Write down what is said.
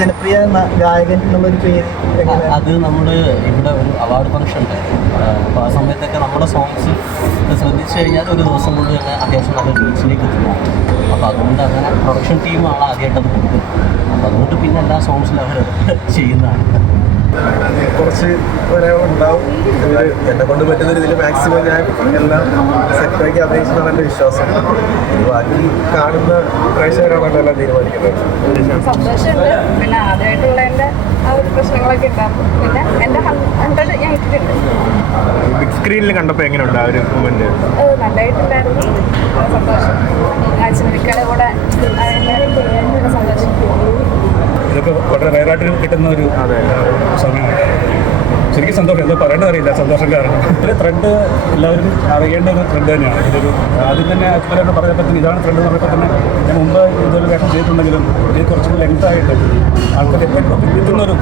ജനപ്രിയ ഗായകൻ എന്നുള്ളൊരു പേര് അത് നമ്മൾ ഇവിടെ ഒരു അവാർഡ് ഫംഗ്ഷൻ ഉണ്ടായിരുന്നു. അപ്പോൾ ആ സമയത്തൊക്കെ നമ്മുടെ സോങ്സ് ശ്രദ്ധിച്ചു കഴിഞ്ഞാൽ ഒരു ദിവസം കൊണ്ട് തന്നെ അത്യാവശ്യം നല്ല റീച്ചിലേക്ക് എത്തുന്നതാണ്. അപ്പോൾ അതുകൊണ്ട് അങ്ങനെ പ്രൊഡക്ഷൻ ടീമാണ് ആദ്യമായിട്ടത് കൊടുക്കുന്നത്. അപ്പോൾ അതുകൊണ്ട് പിന്നെ എല്ലാ സോങ്സിലും അവർ ചെയ്യുന്നതാണ്. കുറച്ച് ഉണ്ടാവും. എന്നെ കൊണ്ട് പറ്റുന്ന രീതിയിൽ മാക്സിമം ഞാൻ എല്ലാം സെറ്റാക്കി അഭിനയിച്ചതാണ് എൻ്റെ വിശ്വാസം. ബാക്കി കാണുന്ന പ്രേക്ഷകരാണ് എല്ലാം തീരുമാനിക്കുന്നത്. സന്തോഷമുണ്ട്. പിന്നെ ആദ്യമായിട്ടുള്ളതിൻ്റെ ആ ഒരു പ്രശ്നങ്ങളൊക്കെ ഉണ്ടാകും. പിന്നെ എൻ്റെ 100 ഞാൻ ഇട്ടിട്ടുണ്ട്. ബിഗ് സ്ക്രീനിൽ കണ്ടപ്പോൾ എങ്ങനെയുണ്ട് ആ ഒരു മൂമെന്റ്? നല്ലതായിട്ടുണ്ടായിരുന്നു. സന്തോഷം. സിനിമയ്ക്കുടെ കൂടെ അതിൻ്റെ സന്തോഷം. ഇതൊക്കെ വളരെ റയറായിട്ട് കിട്ടുന്ന ഒരു സമയമാണ്. ശരിക്കും സന്തോഷം, എന്താ പറയേണ്ടത് അറിയില്ല, സന്തോഷം കാരണം ഒരു ത്രെഡ് എല്ലാവരും അറിയേണ്ട ഒരു ത്രെഡ് തന്നെയാണ്. ഇതൊരു ആദ്യം തന്നെ അച്ഛനോട് പറഞ്ഞപ്പോൾ തന്നെ ഇതാണ് ത്രെഡ് എന്ന് പറഞ്ഞപ്പോൾ തന്നെ ഞാൻ മുമ്പ് ഇതൊരു വേഷം ചെയ്തിട്ടുണ്ടെങ്കിലും ഇത് കുറച്ചുകൂടി ലെങ്തായിട്ട് ആൾക്കാർ എത്തുന്നൊരു